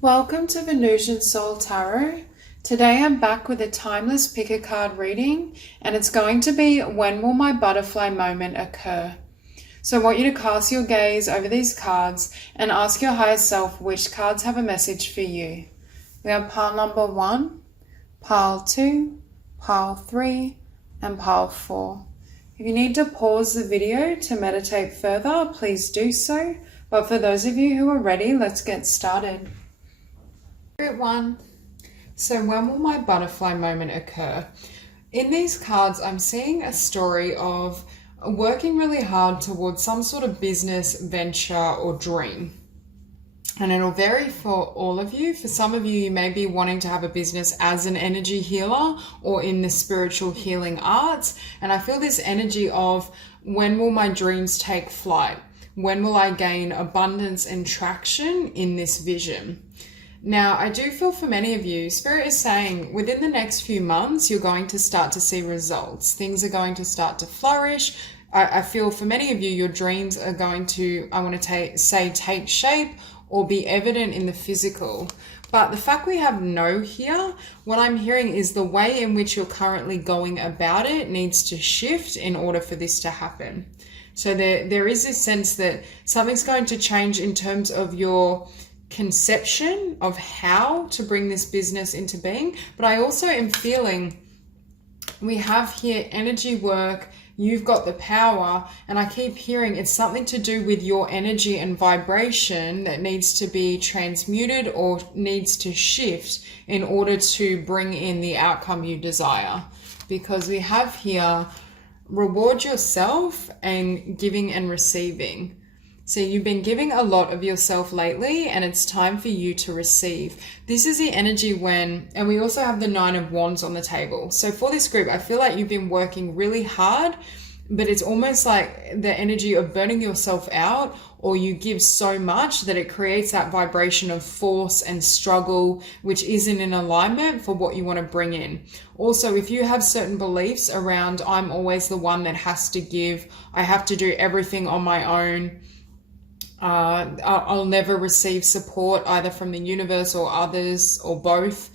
Welcome to Venusian Soul Tarot. Today I'm back with a timeless pick a card reading, and it's going to be when will my butterfly moment occur? So I want you to cast your gaze over these cards and ask your higher self which cards have a message for you. We have pile number 1, pile 2, pile 3, and pile 4. If you need to pause the video to meditate further, please do so. But for those of you who are ready, let's get started. Spirit 1. So when will my butterfly moment occur? In these cards, I'm seeing a story of working really hard towards some sort of business, venture, or dream. And it'll vary for all of you. For some of you, you may be wanting to have a business as an energy healer or in the spiritual healing arts. And I feel this energy of when will my dreams take flight? When will I gain abundance and traction in this vision? Now, I do feel for many of you, Spirit is saying within the next few months, you're going to start to see results. Things are going to start to flourish. I feel for many of you, your dreams are going to, I want to say take shape or be evident in the physical. But the fact we have no here, what I'm hearing is the way in which you're currently going about it needs to shift in order for this to happen. So there is this sense that something's going to change in terms of your conception of how to bring this business into being. But I also am feeling we have here energy work, you've got the power, and I keep hearing it's something to do with your energy and vibration that needs to be transmuted or needs to shift in order to bring in the outcome you desire. Because we have here reward yourself and giving and receiving. So you've been giving a lot of yourself lately, and it's time for you to receive. This is the energy when, and we also have the 9 of Wands on the table. So for this group, I feel like you've been working really hard, but it's almost like the energy of burning yourself out, or you give so much that it creates that vibration of force and struggle, which isn't in alignment for what you want to bring in. Also, if you have certain beliefs around, I'm always the one that has to give, I have to do everything on my own, I'll never receive support either from the universe or others or both,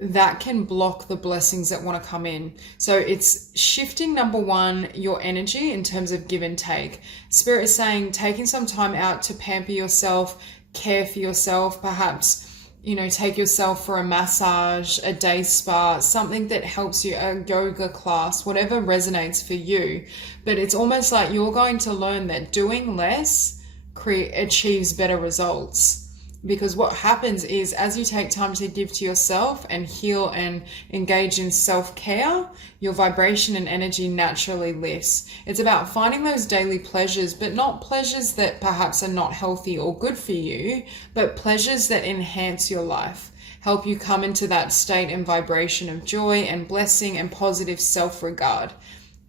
that can block the blessings that want to come in. So it's shifting, number 1, your energy in terms of give and take. Spirit is saying taking some time out to pamper yourself, care for yourself, perhaps, take yourself for a massage, a day spa, something that helps you, a yoga class, whatever resonates for you. But it's almost like you're going to learn that doing less achieves better results, because what happens is as you take time to give to yourself and heal and engage in self-care, your vibration and energy naturally lifts. It's about finding those daily pleasures, but not pleasures that perhaps are not healthy or good for you, but pleasures that enhance your life, help you come into that state and vibration of joy and blessing and positive self-regard.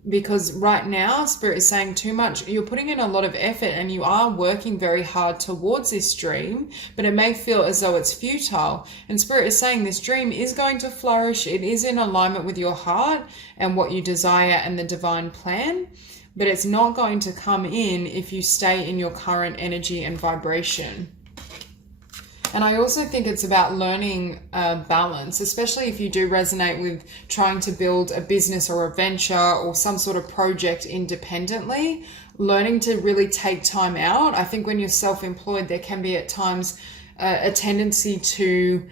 Because right now, Spirit is saying too much, you're putting in a lot of effort and you are working very hard towards this dream, but it may feel as though it's futile. And Spirit is saying this dream is going to flourish. It is in alignment with your heart and what you desire and the divine plan, but it's not going to come in if you stay in your current energy and vibration. And I also think it's about learning balance, especially if you do resonate with trying to build a business or a venture or some sort of project independently, learning to really take time out. I think when you're self-employed, there can be at times a tendency to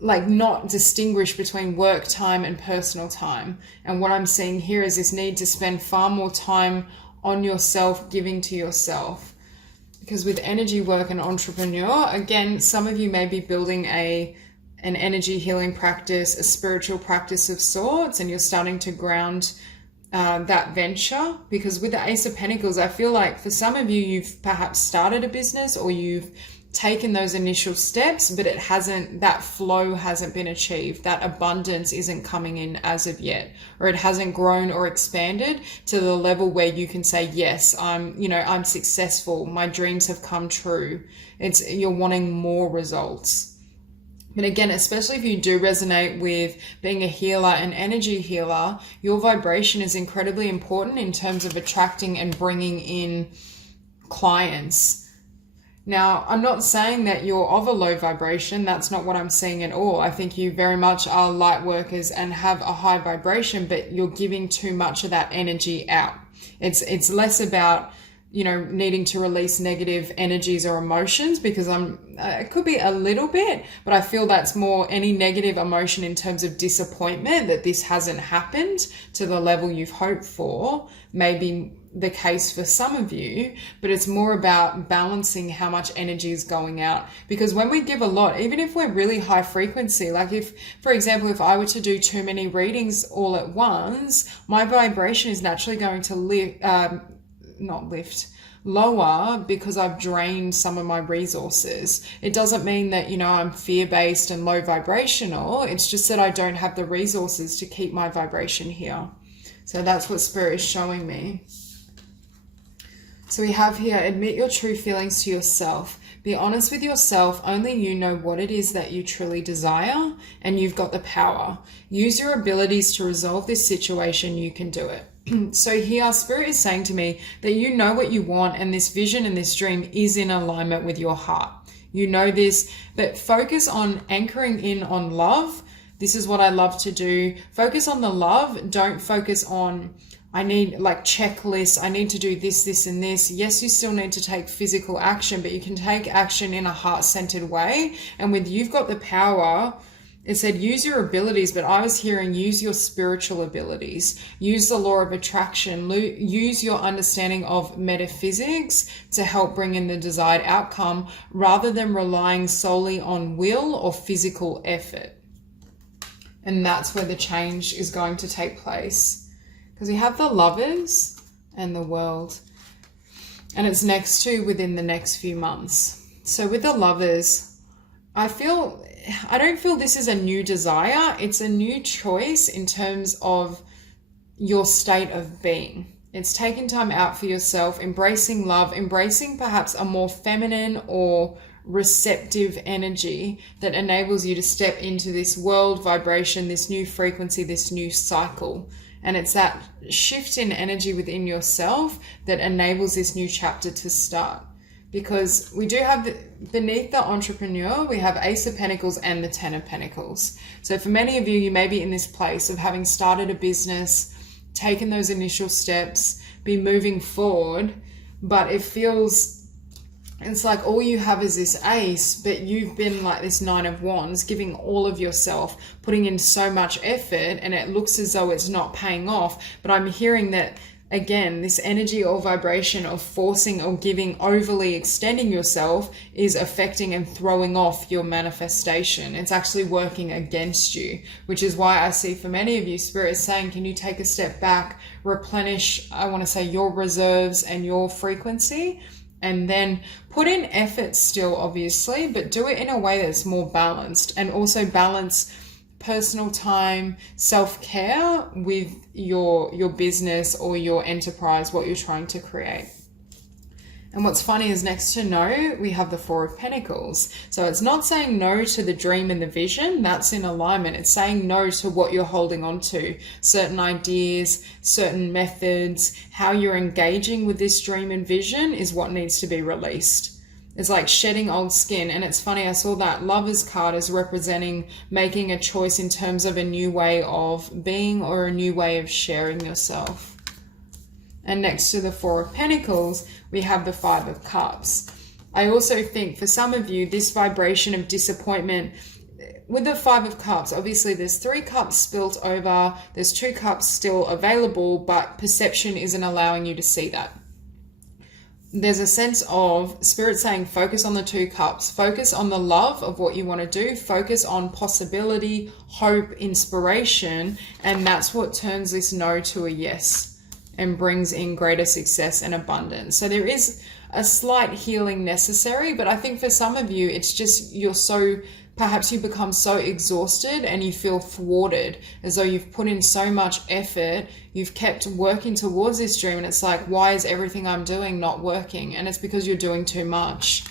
not distinguish between work time and personal time. And what I'm seeing here is this need to spend far more time on yourself, giving to yourself. Because with energy work and entrepreneur, again, some of you may be building an energy healing practice, a spiritual practice of sorts, and you're starting to ground that venture. Because with the Ace of Pentacles, I feel like for some of you, you've perhaps started a business or you've taken those initial steps, but that flow hasn't been achieved. That abundance isn't coming in as of yet, or it hasn't grown or expanded to the level where you can say, yes, I'm successful. My dreams have come true. You're wanting more results. But again, especially if you do resonate with being a healer and energy healer, your vibration is incredibly important in terms of attracting and bringing in clients. Now, I'm not saying that you're of a low vibration. That's not what I'm saying at all. I think you very much are light workers and have a high vibration, but you're giving too much of that energy out. It's less about, needing to release negative energies or emotions, because it could be a little bit, but I feel that's more any negative emotion in terms of disappointment that this hasn't happened to the level you've hoped for, maybe the case for some of you, but it's more about balancing how much energy is going out. Because when we give a lot, even if we're really high frequency, like if, for example, if I were to do too many readings all at once, my vibration is naturally going to lower, because I've drained some of my resources. It doesn't mean that, I'm fear-based and low vibrational. It's just that I don't have the resources to keep my vibration here. So that's what Spirit is showing me. So we have here, admit your true feelings to yourself. Be honest with yourself. Only you know what it is that you truly desire, and you've got the power. Use your abilities to resolve this situation. You can do it. So here, Spirit is saying to me that you know what you want, and this vision and this dream is in alignment with your heart. You know this, but focus on anchoring in on love. This is what I love to do. Focus on the love. Don't focus on, I need like checklists. I need to do this, this, and this. Yes, you still need to take physical action, but you can take action in a heart-centered way. And with you've got the power, it said use your abilities, but I was hearing use your spiritual abilities. Use the law of attraction. Use your understanding of metaphysics to help bring in the desired outcome, rather than relying solely on will or physical effort. And that's where the change is going to take place. Because we have the Lovers and the World. And it's next to within the next few months. So with the Lovers, I don't feel this is a new desire. It's a new choice in terms of your state of being. It's taking time out for yourself, embracing love, embracing perhaps a more feminine or receptive energy that enables you to step into this world vibration, this new frequency, this new cycle. And it's that shift in energy within yourself that enables this new chapter to start. Because we do have, beneath the entrepreneur, we have Ace of Pentacles and the Ten of Pentacles. So for many of you, you may be in this place of having started a business, taken those initial steps, be moving forward, but it feels, it's like all you have is this Ace, but you've been like this Nine of Wands, giving all of yourself, putting in so much effort, and it looks as though it's not paying off. But I'm hearing that, again, this energy or vibration of forcing or giving, overly extending yourself is affecting and throwing off your manifestation. It's actually working against you, which is why I see for many of you, Spirit is saying, can you take a step back, replenish, I want to say, your reserves and your frequency, and then put in effort still, obviously, but do it in a way that's more balanced, and also balance personal time, self-care with your business or your enterprise, what you're trying to create. And what's funny is next to no, we have the Four of Pentacles. So it's not saying no to the dream and the vision, that's in alignment. It's saying no to what you're holding on to, certain ideas, certain methods, how you're engaging with this dream and vision is what needs to be released. It's like shedding old skin. And it's funny, I saw that Lovers card as representing making a choice in terms of a new way of being or a new way of sharing yourself. And next to the Four of Pentacles, we have the Five of Cups. I also think for some of you, this vibration of disappointment, with the Five of Cups, obviously there's 3 cups spilt over, there's 2 cups still available, but perception isn't allowing you to see that. There's a sense of Spirit saying focus on the 2 cups, focus on the love of what you want to do, focus on possibility, hope, inspiration, and that's what turns this no to a yes and brings in greater success and abundance. So there is a slight healing necessary, but I think for some of you, it's just perhaps you become so exhausted and you feel thwarted, as though you've put in so much effort, you've kept working towards this dream, and it's like, why is everything I'm doing not working? And it's because you're doing too much.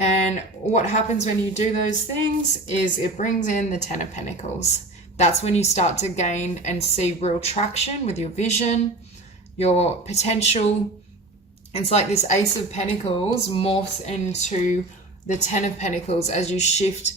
And what happens when you do those things is it brings in the Ten of Pentacles. That's when you start to gain and see real traction with your vision, your potential, It's like this Ace of Pentacles morphs into the Ten of Pentacles as you shift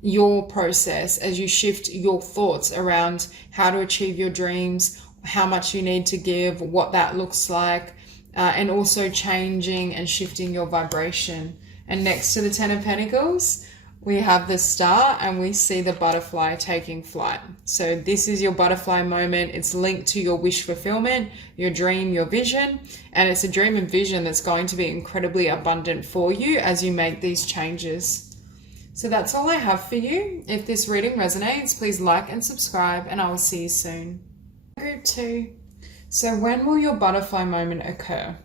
your process, as you shift your thoughts around how to achieve your dreams, how much you need to give, what that looks like, and also changing and shifting your vibration. And next to the Ten of Pentacles, we have the Star, and we see the butterfly taking flight. So this is your butterfly moment. It's linked to your wish fulfillment, your dream, your vision, and it's a dream and vision that's going to be incredibly abundant for you as you make these changes. So that's all I have for you. If this reading resonates, please like and subscribe, and I will see you soon. Group 2. So when will your butterfly moment occur?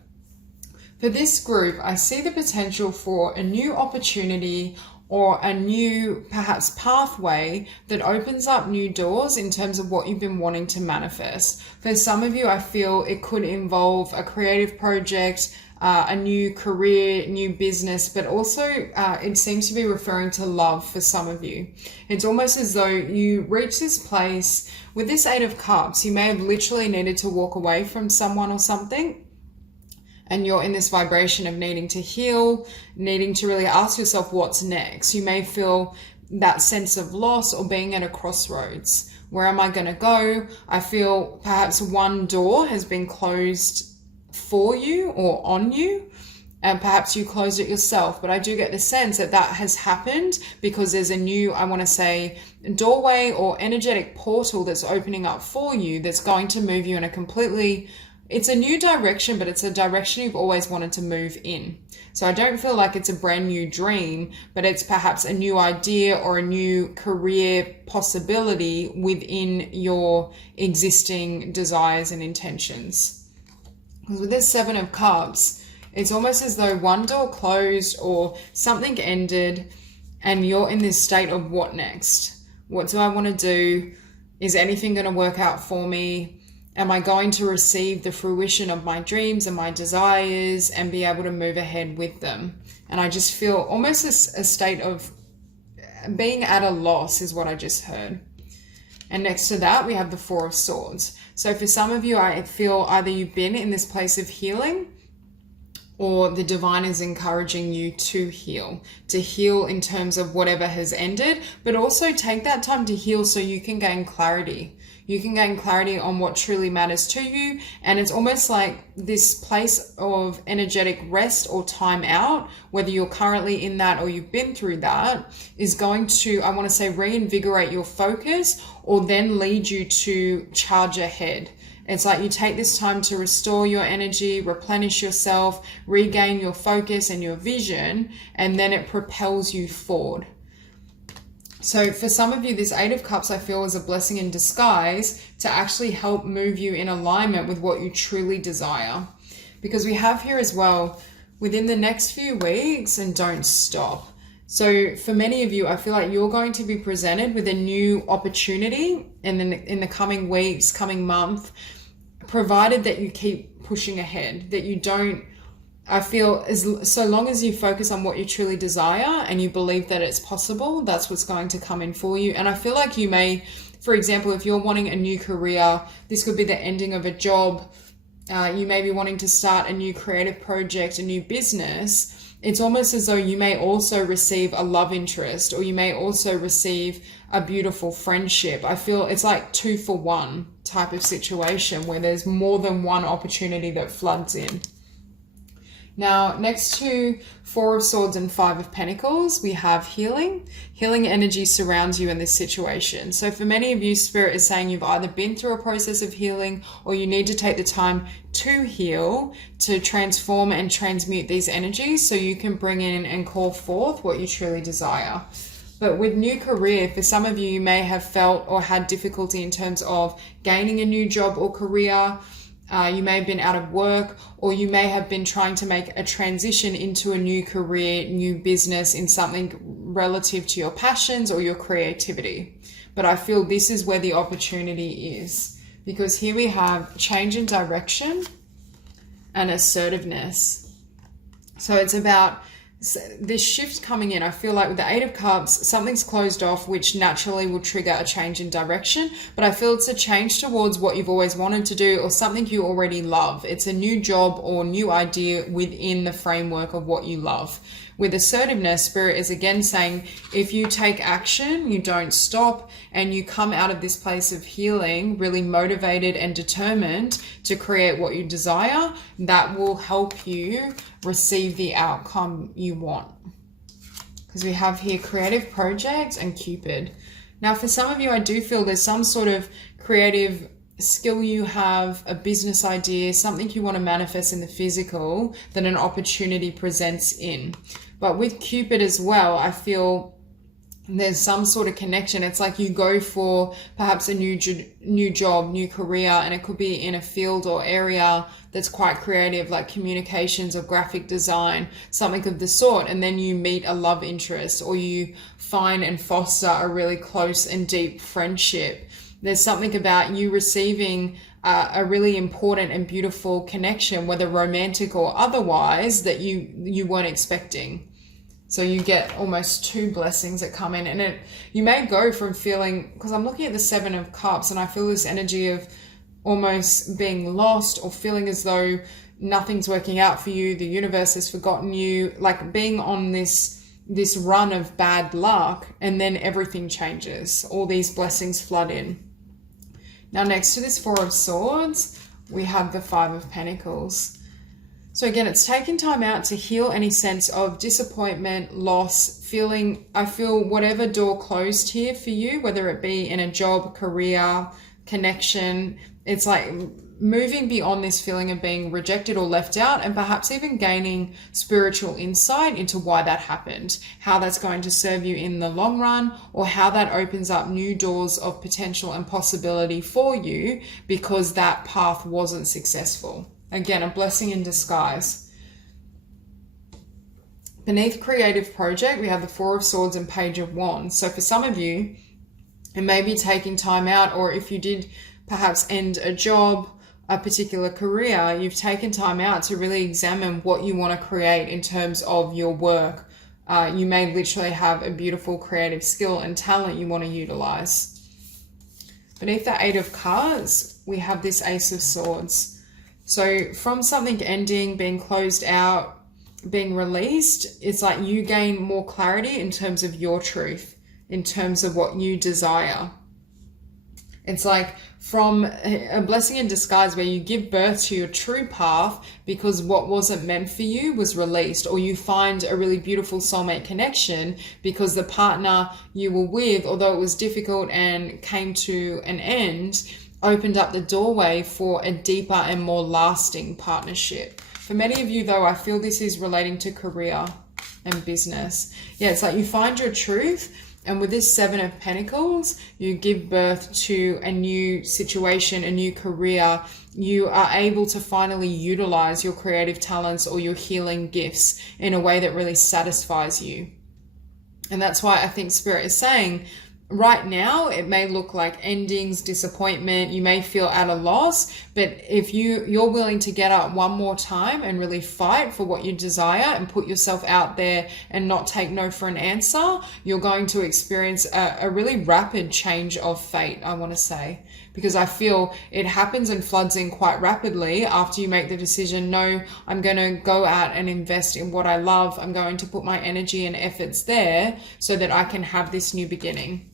For this group, I see the potential for a new opportunity or a new, perhaps, pathway that opens up new doors in terms of what you've been wanting to manifest. For some of you, I feel it could involve a creative project, a new career, new business, but also it seems to be referring to love for some of you. It's almost as though you reach this place with this Eight of Cups. You may have literally needed to walk away from someone or something, and you're in this vibration of needing to heal, needing to really ask yourself what's next. You may feel that sense of loss or being at a crossroads. Where am I going to go? I feel perhaps one door has been closed for you or on you, and perhaps you closed it yourself. But I do get the sense that that has happened because there's a new, I want to say, doorway or energetic portal that's opening up for you that's going to move you in a completely, it's a new direction, but it's a direction you've always wanted to move in. So I don't feel like it's a brand new dream, but it's perhaps a new idea or a new career possibility within your existing desires and intentions. Because with this Seven of Cups, it's almost as though one door closed or something ended, and you're in this state of what next? What do I want to do? Is anything going to work out for me? Am I going to receive the fruition of my dreams and my desires and be able to move ahead with them? And I just feel almost a state of being at a loss is what I just heard. And next to that, we have the Four of Swords. So for some of you, I feel either you've been in this place of healing, or the divine is encouraging you to heal in terms of whatever has ended, but also take that time to heal so you can gain clarity. You can gain clarity on what truly matters to you. And it's almost like this place of energetic rest or time out, whether you're currently in that or you've been through that, is going to, I want to say, reinvigorate your focus or then lead you to charge ahead. It's like you take this time to restore your energy, replenish yourself, regain your focus and your vision, and then it propels you forward. So for some of you, this Eight of Cups I feel is a blessing in disguise to actually help move you in alignment with what you truly desire. Because we have here as well, within the next few weeks, and don't stop. So for many of you, I feel like you're going to be presented with a new opportunity in the coming weeks, coming month, provided that you keep pushing ahead, that you don't, I feel so long as you focus on what you truly desire and you believe that it's possible, that's what's going to come in for you. And I feel like you may, for example, if you're wanting a new career, this could be the ending of a job. You may be wanting to start a new creative project, a new business. It's almost as though you may also receive a love interest, or you may also receive a beautiful friendship. I feel it's like 2 for 1 type of situation where there's more than one opportunity that floods in. Now, next to Four of Swords and Five of Pentacles, we have healing. Healing energy surrounds you in this situation. So for many of you, Spirit is saying you've either been through a process of healing or you need to take the time to heal, to transform and transmute these energies so you can bring in and call forth what you truly desire. But with new career, for some of you, you may have felt or had difficulty in terms of gaining a new job or career. You may have been out of work, or you may have been trying to make a transition into a new career, new business in something relative to your passions or your creativity. But I feel this is where the opportunity is, because here we have change in direction and assertiveness. So it's about this shift coming in. I feel like with the Eight of Cups, something's closed off, which naturally will trigger a change in direction. But I feel it's a change towards what you've always wanted to do or something you already love. It's a new job or new idea within the framework of what you love. With assertiveness, Spirit is again saying, if you take action, you don't stop, and you come out of this place of healing really motivated and determined to create what you desire, that will help you receive the outcome you want. Because we have here creative project and Cupid. Now, for some of you, I do feel there's some sort of creative skill you have, a business idea, something you want to manifest in the physical that an opportunity presents in. But with Cupid as well, I feel there's some sort of connection. It's like you go for perhaps a new job, new career, and it could be in a field or area that's quite creative, like communications or graphic design, something of the sort. And then you meet a love interest, or you find and foster a really close and deep friendship. There's something about you receiving a really important and beautiful connection, whether romantic or otherwise, that you weren't expecting. So you get almost two blessings that come in, and you may go from feeling, because I'm looking at the Seven of Cups and I feel this energy of almost being lost or feeling as though nothing's working out for you, the universe has forgotten you, like being on this run of bad luck, and then everything changes. All these blessings flood in. Now, next to this Four of Swords, we have the Five of Pentacles. So again, it's taking time out to heal any sense of disappointment, loss, I feel whatever door closed here for you, whether it be in a job, career, connection, it's like moving beyond this feeling of being rejected or left out, and perhaps even gaining spiritual insight into why that happened, how that's going to serve you in the long run, or how that opens up new doors of potential and possibility for you because that path wasn't successful. Again, a blessing in disguise. Beneath creative project, we have the Four of Swords and Page of Wands. So for some of you, it may be taking time out, or if you did perhaps end a job, a particular career, you've taken time out to really examine what you want to create in terms of your work. You may literally have a beautiful creative skill and talent you want to utilize. Beneath the Eight of Cups, we have this Ace of Swords. So from something ending, being closed out, being released, it's like you gain more clarity in terms of your truth, in terms of what you desire. It's like from a blessing in disguise where you give birth to your true path because what wasn't meant for you was released, or you find a really beautiful soulmate connection because the partner you were with, although it was difficult and came to an end, opened up the doorway for a deeper and more lasting partnership. For many of you though, I feel this is relating to career and business. Yeah, it's like you find your truth, and with this Seven of Pentacles, you give birth to a new situation, a new career. You are able to finally utilize your creative talents or your healing gifts in a way that really satisfies you. And that's why I think Spirit is saying, right now, it may look like endings, disappointment, you may feel at a loss, but if you're willing to get up one more time and really fight for what you desire and put yourself out there and not take no for an answer, you're going to experience a really rapid change of fate, I want to say. Because I feel it happens and floods in quite rapidly after you make the decision, no, I'm going to go out and invest in what I love. I'm going to put my energy and efforts there so that I can have this new beginning.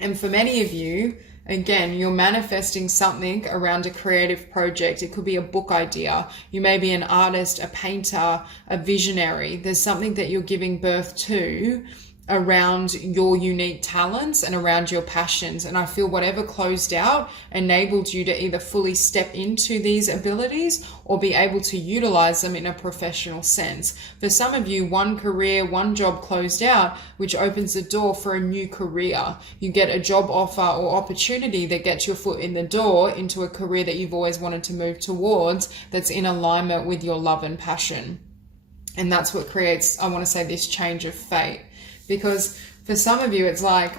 And for many of you, again, you're manifesting something around a creative project. It could be a book idea. You may be an artist, a painter, a visionary. There's something that you're giving birth to around your unique talents and around your passions. And I feel whatever closed out enabled you to either fully step into these abilities or be able to utilize them in a professional sense. For some of you, one career, one job closed out, which opens the door for a new career. You get a job offer or opportunity that gets your foot in the door into a career that you've always wanted to move towards, that's in alignment with your love and passion. And that's what creates, I want to say, this change of fate. Because for some of you, it's like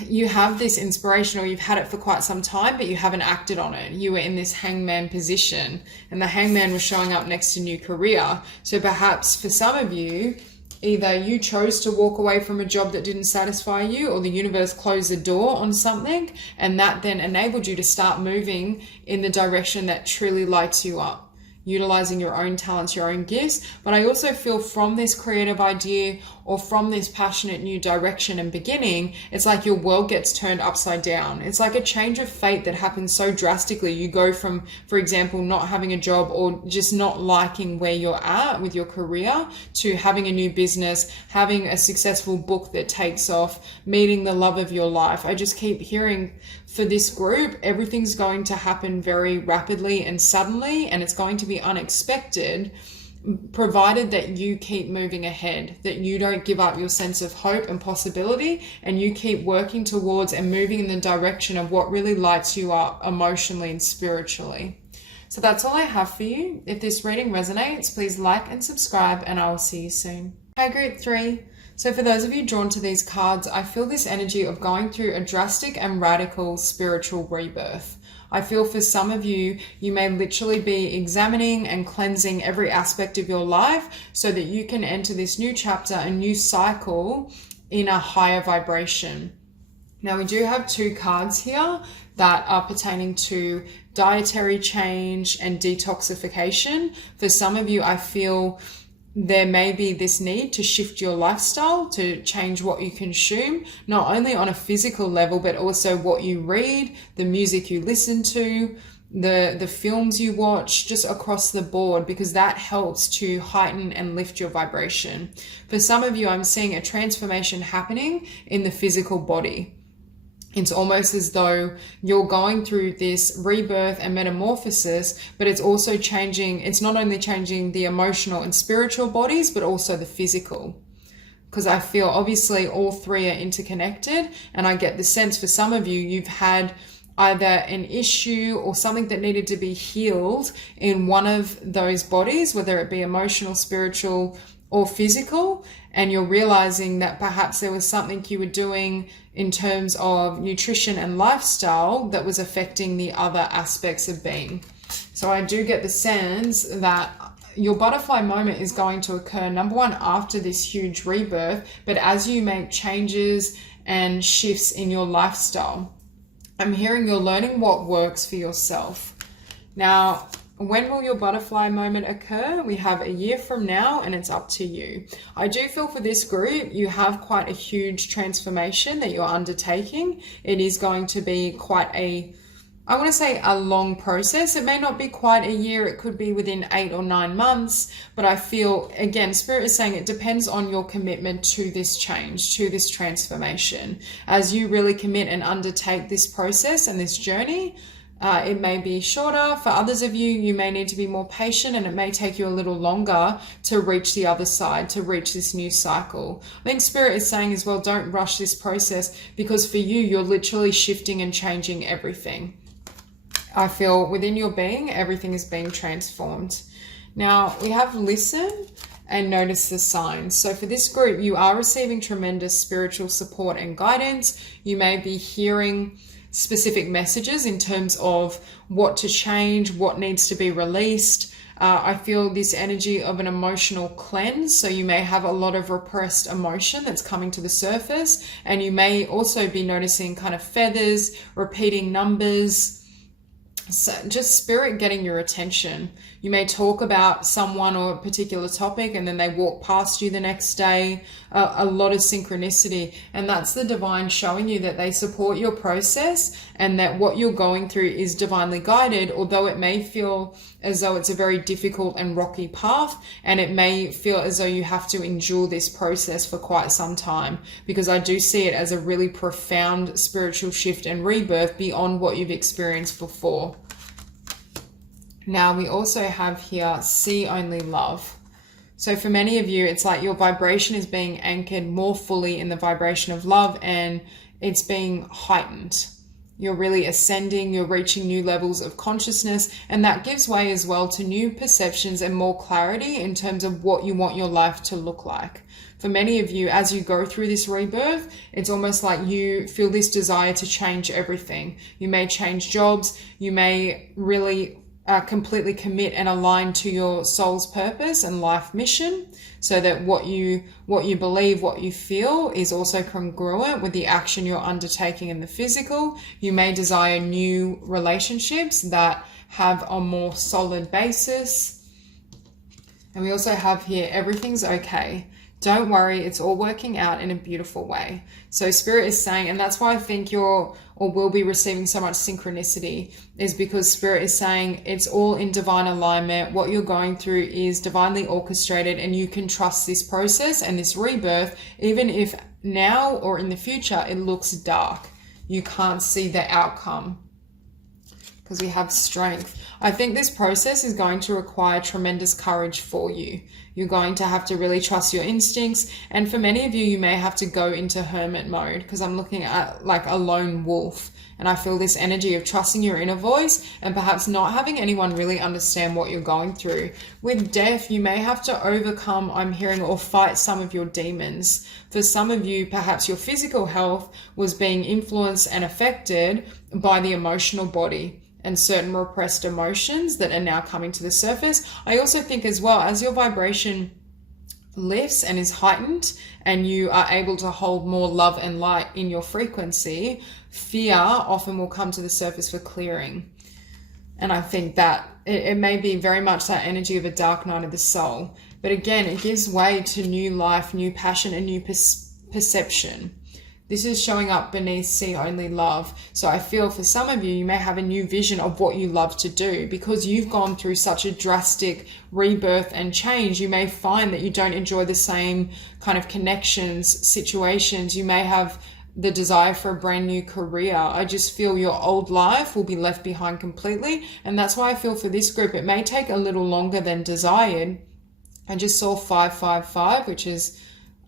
you have this inspiration, or you've had it for quite some time, but you haven't acted on it. You were in this hangman position, and the hangman was showing up next to new career. So perhaps for some of you, either you chose to walk away from a job that didn't satisfy you, or the universe closed the door on something, and that then enabled you to start moving in the direction that truly lights you up, utilizing your own talents, your own gifts. But I also feel from this creative idea, or from this passionate new direction and beginning, it's like your world gets turned upside down. It's like a change of fate that happens so drastically. You go from, for example, not having a job or just not liking where you're at with your career, to having a new business, having a successful book that takes off, meeting the love of your life. I just keep hearing for this group, everything's going to happen very rapidly and suddenly, and it's going to be unexpected, provided that you keep moving ahead, that you don't give up your sense of hope and possibility, and you keep working towards and moving in the direction of what really lights you up emotionally and spiritually. So that's all I have for you. If this reading resonates, please like and subscribe, and I will see you soon. Hey, group 3. So for those of you drawn to these cards, I feel this energy of going through a drastic and radical spiritual rebirth. I feel for some of you, you may literally be examining and cleansing every aspect of your life so that you can enter this new chapter, a new cycle in a higher vibration. Now, we do have 2 cards here that are pertaining to dietary change and detoxification. For some of you, I feel there may be this need to shift your lifestyle, to change what you consume, not only on a physical level, but also what you read, the music you listen to, the films you watch, just across the board, because that helps to heighten and lift your vibration. For some of you, I'm seeing a transformation happening in the physical body. It's almost as though you're going through this rebirth and metamorphosis, but it's also changing. It's not only changing the emotional and spiritual bodies, but also the physical. Because I feel obviously all 3 are interconnected, and I get the sense for some of you, you've had either an issue or something that needed to be healed in one of those bodies, whether it be emotional, spiritual, or physical, and you're realizing that perhaps there was something you were doing in terms of nutrition and lifestyle that was affecting the other aspects of being. So I do get the sense that your butterfly moment is going to occur, number one, after this huge rebirth, but as you make changes and shifts in your lifestyle. I'm hearing you're learning what works for yourself. Now, when will your butterfly moment occur? We have a year from now, and it's up to you. I do feel for this group, you have quite a huge transformation that you're undertaking. It is going to be quite I want to say a long process. It may not be quite a year. It could be within 8 or 9 months. But I feel, again, Spirit is saying it depends on your commitment to this change, to this transformation. As you really commit and undertake this process and this journey, it may be shorter. For others of you, you may need to be more patient, and it may take you a little longer to reach the other side, to reach this new cycle. I think Spirit is saying as well, don't rush this process, because for you, you're literally shifting and changing everything. I feel within your being, everything is being transformed. Now, we have listen and notice the signs. So for this group, you are receiving tremendous spiritual support and guidance. You may be hearing specific messages in terms of what to change, what needs to be released. I feel this energy of an emotional cleanse. So you may have a lot of repressed emotion that's coming to the surface, and you may also be noticing kind of feathers, repeating numbers. So just Spirit getting your attention. You may talk about someone or a particular topic, and then they walk past you the next day. A lot of synchronicity, and that's the divine showing you that they support your process, and that what you're going through is divinely guided, although it may feel as though it's a very difficult and rocky path, and it may feel as though you have to endure this process for quite some time, because I do see it as a really profound spiritual shift and rebirth beyond what you've experienced before. Now, we also have here, see only love. So for many of you, it's like your vibration is being anchored more fully in the vibration of love, and it's being heightened. You're really ascending, you're reaching new levels of consciousness, and that gives way as well to new perceptions and more clarity in terms of what you want your life to look like. for many of you, as you go through this rebirth, it's almost like you feel this desire to change everything. You may change jobs. You may really completely commit and align to your soul's purpose and life mission, so that what you believe, what you feel is also congruent with the action you're undertaking in the physical. You may desire new relationships that have a more solid basis. And we also have here, everything's okay. Don't worry, it's all working out in a beautiful way. So Spirit is saying, and that's why I think you're or will be receiving so much synchronicity, is because Spirit is saying it's all in divine alignment. What you're going through is divinely orchestrated, and you can trust this process and this rebirth, even if now or in the future it looks dark. You can't see the outcome, because we have strength. I think this process is going to require tremendous courage for you. You're going to have to really trust your instincts. And for many of you, you may have to go into hermit mode, because I'm looking at like a lone wolf. And I feel this energy of trusting your inner voice and perhaps not having anyone really understand what you're going through. With death, you may have to overcome, I'm hearing, or fight some of your demons. For some of you, perhaps your physical health was being influenced and affected by the emotional body and certain repressed emotions that are now coming to the surface. I also think as well, as your vibration lifts and is heightened and you are able to hold more love and light in your frequency, fear often will come to the surface for clearing. And I think that it may be very much that energy of a dark night of the soul. But again, it gives way to new life, new passion, and new perception. This is showing up beneath see only love. So I feel for some of you, you may have a new vision of what you love to do, because you've gone through such a drastic rebirth and change. You may find that you don't enjoy the same kind of connections, situations. You may have the desire for a brand new career. I just feel your old life will be left behind completely. And that's why I feel for this group, it may take a little longer than desired. I just saw 555, which is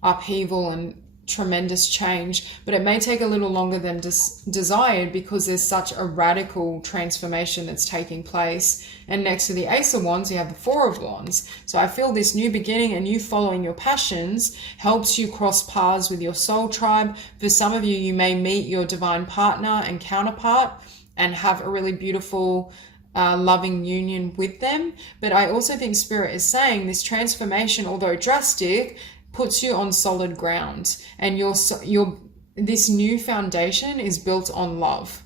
upheaval and tremendous change, but it may take a little longer than desired, because there's such a radical transformation that's taking place. And next to the Ace of Wands, you have the Four of Wands. So I feel this new beginning and you following your passions helps you cross paths with your soul tribe. For some of you, you may meet your divine partner and counterpart and have a really beautiful loving union with them. But I also think Spirit is saying this transformation, although drastic, puts you on solid ground, and this new foundation is built on love.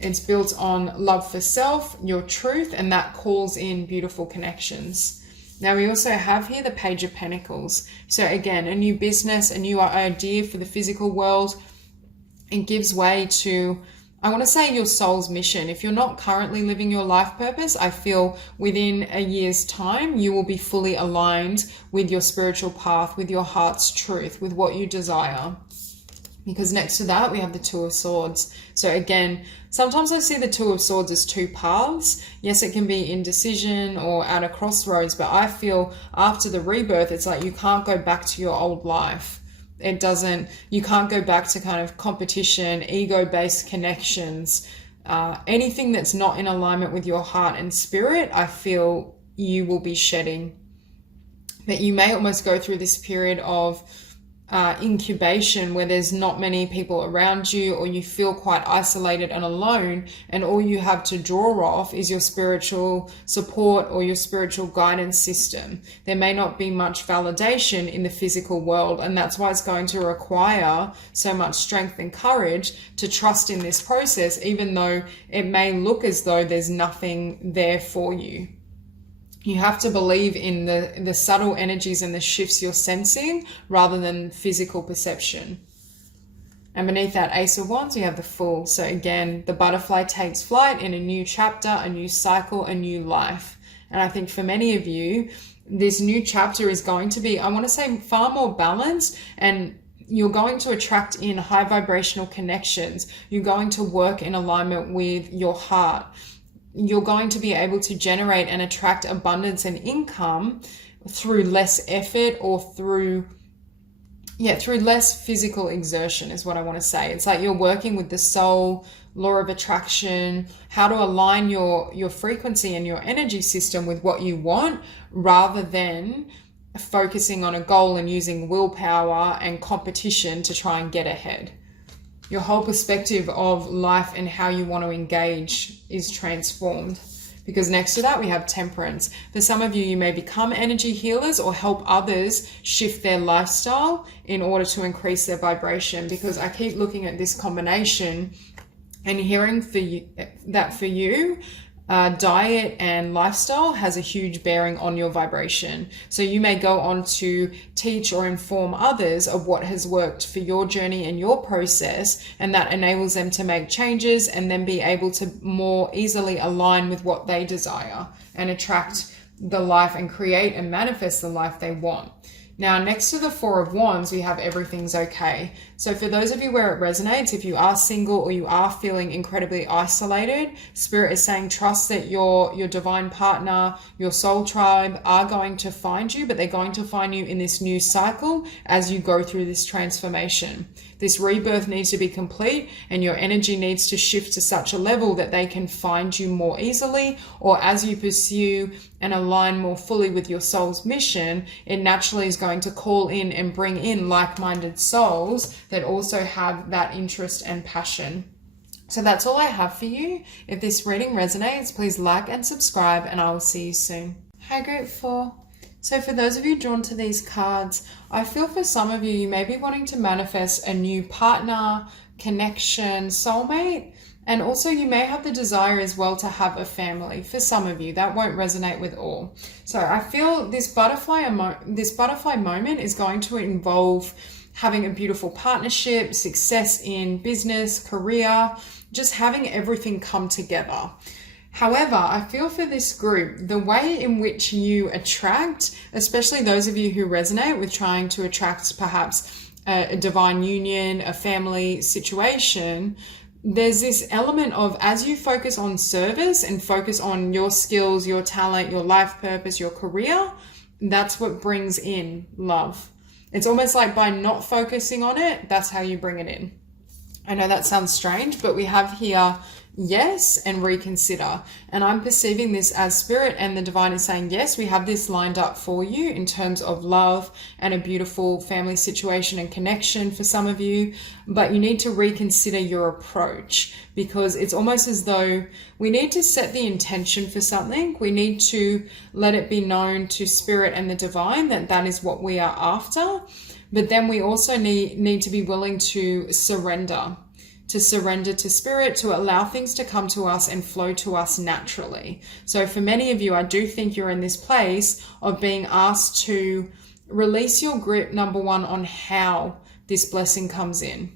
It's built on love for self, your truth, and that calls in beautiful connections. Now we also have here the Page of Pentacles. So again, a new business, a new idea for the physical world. It gives way to, I want to say, your soul's mission. If you're not currently living your life purpose, I feel within a year's time, you will be fully aligned with your spiritual path, with your heart's truth, with what you desire. Because next to that, we have the Two of Swords. So again, sometimes I see the Two of Swords as two paths. Yes, it can be indecision or at a crossroads, but I feel after the rebirth, it's like you can't go back to your old life. You can't go back to kind of competition, ego-based connections, anything that's not in alignment with your heart and spirit. I feel you will be shedding. But you may almost go through this period of incubation where there's not many people around you, or you feel quite isolated and alone, and all you have to draw off is your spiritual support or your spiritual guidance system. There may not be much validation in the physical world, and that's why it's going to require so much strength and courage to trust in this process, even though it may look as though there's nothing there for you. You have to believe in the subtle energies and the shifts you're sensing rather than physical perception. And beneath that Ace of Wands, we have the Fool. So again, the butterfly takes flight in a new chapter, a new cycle, a new life. And I think for many of you, this new chapter is going to be, I want to say, far more balanced, and you're going to attract in high vibrational connections. You're going to work in alignment with your heart. You're going to be able to generate and attract abundance and income through less effort, or through less physical exertion is what I want to say. It's like you're working with the soul, law of attraction, how to align your frequency and your energy system with what you want, rather than focusing on a goal and using willpower and competition to try and get ahead. Your whole perspective of life and how you want to engage is transformed. Because next to that, we have temperance. For some of you, you may become energy healers or help others shift their lifestyle in order to increase their vibration. Because I keep looking at this combination and hearing that for you, diet and lifestyle has a huge bearing on your vibration. So you may go on to teach or inform others of what has worked for your journey and your process, and that enables them to make changes and then be able to more easily align with what they desire and attract the life and create and manifest the life they want. Now, next to the Four of Wands, we have everything's okay. So for those of you where it resonates, if you are single or you are feeling incredibly isolated, Spirit is saying trust that your divine partner, your soul tribe are going to find you, but they're going to find you in this new cycle as you go through this transformation. This rebirth needs to be complete and your energy needs to shift to such a level that they can find you more easily, or as you pursue and align more fully with your soul's mission, it naturally is going to call in and bring in like-minded souls that also have that interest and passion. So that's all I have for you. If this reading resonates, please like and subscribe, and I will see you soon. Hi, Group 4. So for those of you drawn to these cards, I feel for some of you, you may be wanting to manifest a new partner, connection, soulmate, and also you may have the desire as well to have a family. For some of you, that won't resonate with all. So I feel this butterfly moment is going to involve having a beautiful partnership, success in business, career, just having everything come together. However, I feel for this group, the way in which you attract, especially those of you who resonate with trying to attract perhaps a divine union, a family situation, there's this element of, as you focus on service and focus on your skills, your talent, your life purpose, your career, that's what brings in love. It's almost like by not focusing on it, that's how you bring it in. I know that sounds strange, but we have here yes and reconsider. And I'm perceiving this as Spirit and the divine is saying, yes, we have this lined up for you in terms of love and a beautiful family situation and connection for some of you, but you need to reconsider your approach, because it's almost as though we need to set the intention for something. We need to let it be known to Spirit and the divine that that is what we are after. But then we also need to be willing to surrender to Spirit, to allow things to come to us and flow to us naturally. So for many of you, I do think you're in this place of being asked to release your grip, number one, on how this blessing comes in.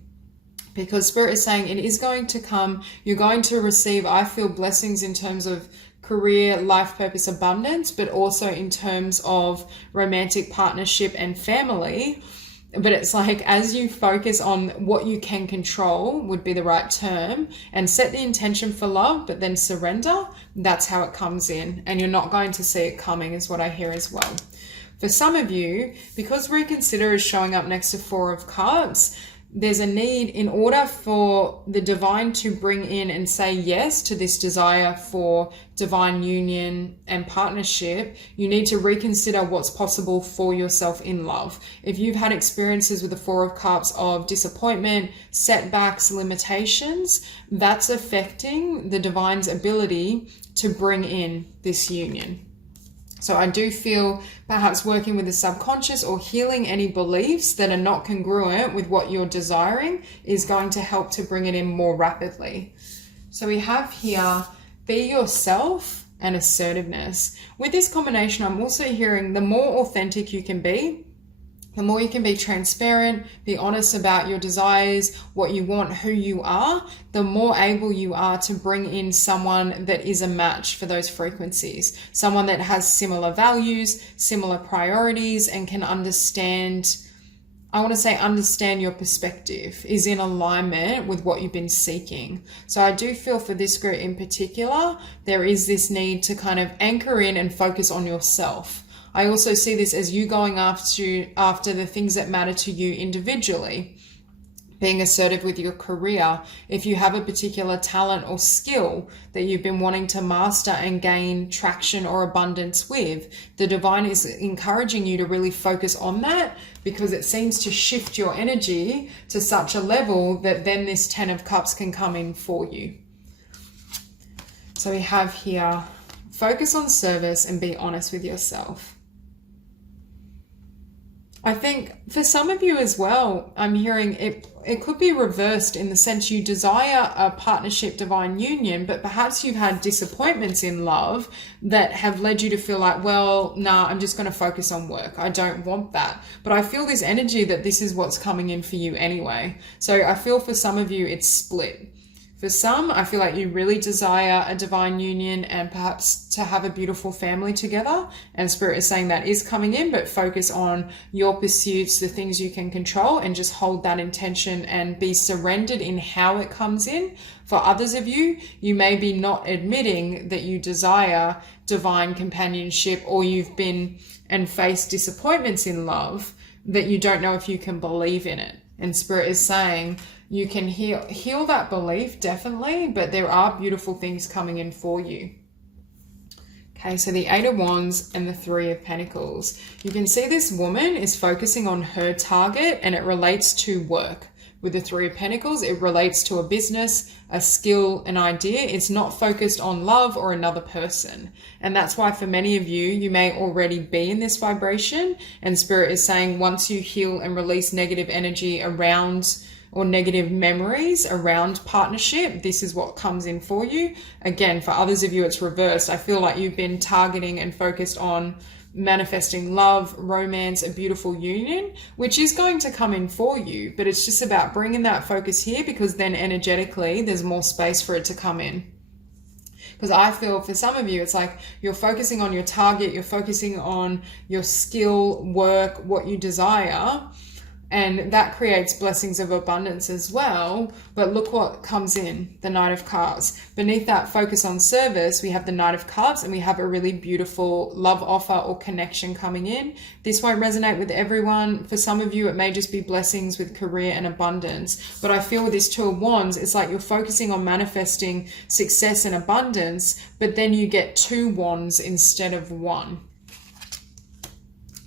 Because Spirit is saying it is going to come. You're going to receive, I feel, blessings in terms of career, life purpose, abundance, but also in terms of romantic partnership and family. But it's like, as you focus on what you can control, would be the right term, and set the intention for love, but then surrender, that's how it comes in. And you're not going to see it coming, is what I hear as well. For some of you, because reconsider is showing up next to Four of Cups, there's a need, in order for the divine to bring in and say yes to this desire for divine union and partnership, you need to reconsider what's possible for yourself in love. If you've had experiences with the Four of Cups of disappointment, setbacks, limitations, that's affecting the divine's ability to bring in this union. So I do feel perhaps working with the subconscious or healing any beliefs that are not congruent with what you're desiring is going to help to bring it in more rapidly. So we have here, be yourself and assertiveness. With this combination, I'm also hearing the more authentic you can be, the more you can be transparent, be honest about your desires, what you want, who you are, the more able you are to bring in someone that is a match for those frequencies. Someone that has similar values, similar priorities, and can understand, I want to say understand your perspective, is in alignment with what you've been seeking. So I do feel for this group in particular, there is this need to kind of anchor in and focus on yourself. I also see this as you going after the things that matter to you individually. being assertive with your career. If you have a particular talent or skill that you've been wanting to master and gain traction or abundance with, the divine is encouraging you to really focus on that, because it seems to shift your energy to such a level that then this 10 of Cups can come in for you. So we have here, focus on service and be honest with yourself. I think for some of you as well, I'm hearing it could be reversed in the sense you desire a partnership, divine union, but perhaps you've had disappointments in love that have led you to feel like, well, nah, I'm just going to focus on work. I don't want that. But I feel this energy that this is what's coming in for you anyway. So I feel for some of you, it's split. For some, I feel like you really desire a divine union and perhaps to have a beautiful family together. And Spirit is saying that is coming in, but focus on your pursuits, the things you can control, and just hold that intention and be surrendered in how it comes in. For others of you, you may be not admitting that you desire divine companionship, or you've been and faced disappointments in love that you don't know if you can believe in it. And Spirit is saying, you can heal that belief, definitely, but there are beautiful things coming in for you. Okay, so the 8 of Wands and the 3 of Pentacles. You can see this woman is focusing on her target, and it relates to work. With the 3 of Pentacles, it relates to a business, a skill, an idea. It's not focused on love or another person. And that's why for many of you, you may already be in this vibration. And Spirit is saying once you heal and release negative energy around or negative memories around partnership, this is what comes in for you. Again, for others of you, it's reversed. I feel like you've been targeting and focused on manifesting love, romance, a beautiful union, which is going to come in for you, but it's just about bringing that focus here, because then energetically there's more space for it to come in. Because I feel for some of you, it's like you're focusing on your target, you're focusing on your skill, work, what you desire, and that creates blessings of abundance as well. But look what comes in, the Knight of Cups. Beneath that focus on service, we have the Knight of Cups, and we have a really beautiful love offer or connection coming in. This won't resonate with everyone. For some of you, it may just be blessings with career and abundance. But I feel with this 2 of Wands, it's like you're focusing on manifesting success and abundance, but then you get 2 wands instead of 1.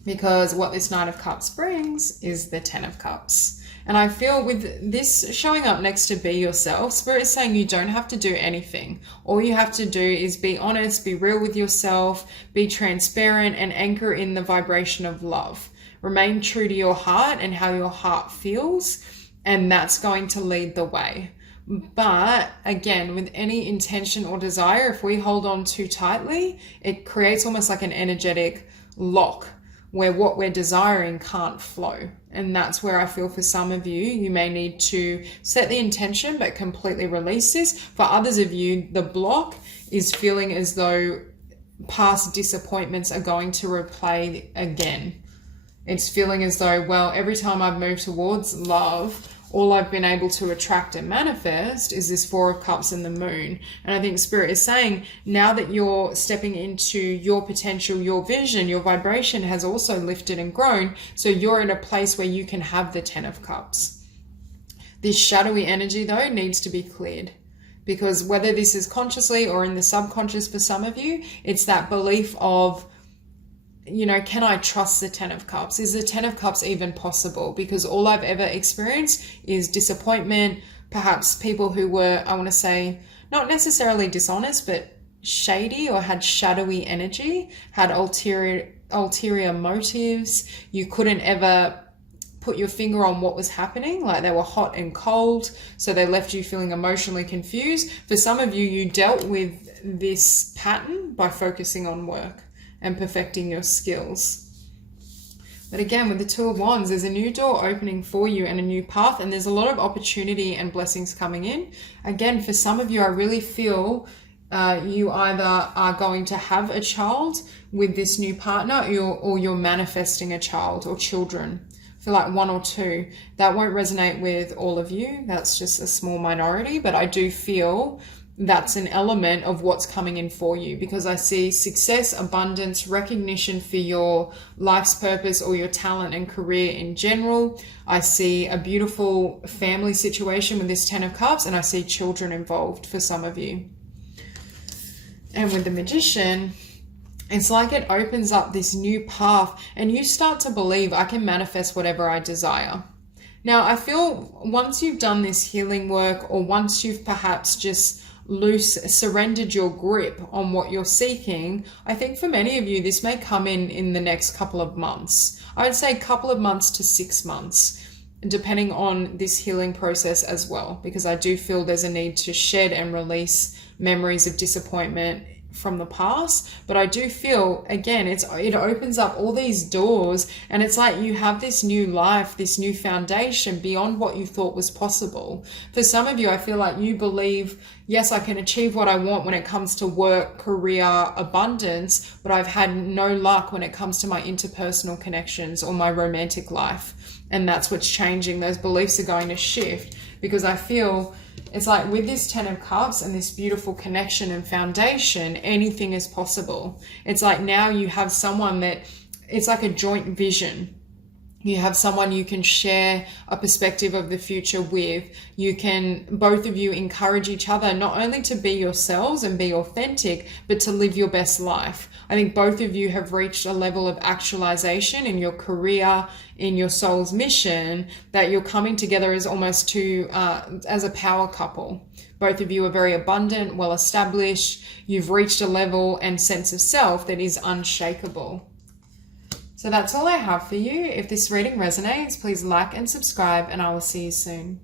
Because what this Knight of Cups brings is the 10 of Cups. And I feel with this showing up next to be yourself, Spirit is saying you don't have to do anything. All you have to do is be honest, be real with yourself, be transparent, and anchor in the vibration of love. Remain true to your heart and how your heart feels, and that's going to lead the way. But again, with any intention or desire, if we hold on too tightly, it creates almost like an energetic lock, where what we're desiring can't flow. And that's where I feel for some of you, you may need to set the intention, but completely release this. For others of you, the block is feeling as though past disappointments are going to replay again. It's feeling as though, well, every time I've moved towards love, all I've been able to attract and manifest is this 4 of Cups and the Moon. And I think Spirit is saying, now that you're stepping into your potential, your vision, your vibration has also lifted and grown. So you're in a place where you can have the 10 of Cups. This shadowy energy, though, needs to be cleared. Because whether this is consciously or in the subconscious for some of you, it's that belief of, you know, can I trust the 10 of Cups? Is the 10 of Cups even possible? Because all I've ever experienced is disappointment, perhaps people who were, I want to say, not necessarily dishonest, but shady or had shadowy energy, had ulterior motives. You couldn't ever put your finger on what was happening, like they were hot and cold, so they left you feeling emotionally confused. For some of you, you dealt with this pattern by focusing on work and perfecting your skills. But again, with the 2 of Wands, there's a new door opening for you and a new path, and there's a lot of opportunity and blessings coming in. Again, for some of you, I really feel you either are going to have a child with this new partner, or you're manifesting a child or children. I feel like 1 or 2. That won't resonate with all of you. That's just a small minority, but I do feel that's an element of what's coming in for you, because I see success, abundance, recognition for your life's purpose or your talent and career in general. I see a beautiful family situation with this 10 of Cups, and I see children involved for some of you. And with the Magician, it's like it opens up this new path and you start to believe I can manifest whatever I desire. Now, I feel once you've done this healing work, or once you've perhaps just surrendered your grip on what you're seeking, I think for many of you, this may come in the next couple of months. I would say a couple of months to 6 months, depending on this healing process as well, because I do feel there's a need to shed and release memories of disappointment from the past. But I do feel, again, it opens up all these doors, and it's like you have this new life, this new foundation beyond what you thought was possible. For some of you, I feel like you believe, yes, I can achieve what I want when it comes to work, career, abundance, but I've had no luck when it comes to my interpersonal connections or my romantic life. And that's what's changing. Those beliefs are going to shift, because I feel it's like with this 10 of Cups and this beautiful connection and foundation, anything is possible. It's like now you have someone that, it's like a joint vision. You have someone you can share a perspective of the future with. You can, both of you, encourage each other not only to be yourselves and be authentic, but to live your best life. I think both of you have reached a level of actualization in your career, in your soul's mission, that you're coming together as almost as a power couple. Both of you are very abundant, well established. You've reached a level and sense of self that is unshakable. So that's all I have for you. If this reading resonates, please like and subscribe, and I will see you soon.